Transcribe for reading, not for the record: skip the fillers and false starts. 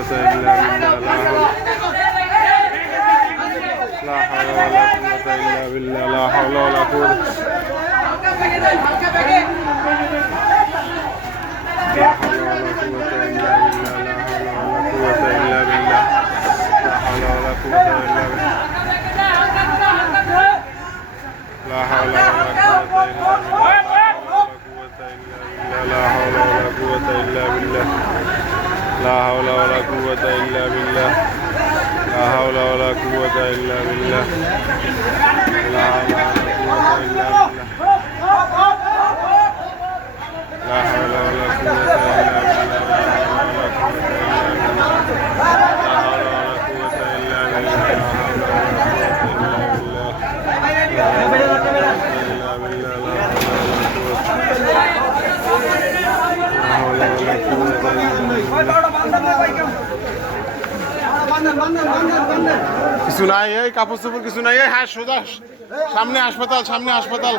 قوة إلا بالله لا حول ولا قوة إلا بالله لا حول ولا قوة إلا بالله لا حول ولا قوة إلا بالله لا حول ولا قوة إلا بالله لا حول ولا قوة إلا بالله لا حول ولا قوة কিছু নাই এই কাপড় চোপড় কিছু নাই এই সোজা সামনে হাসপাতাল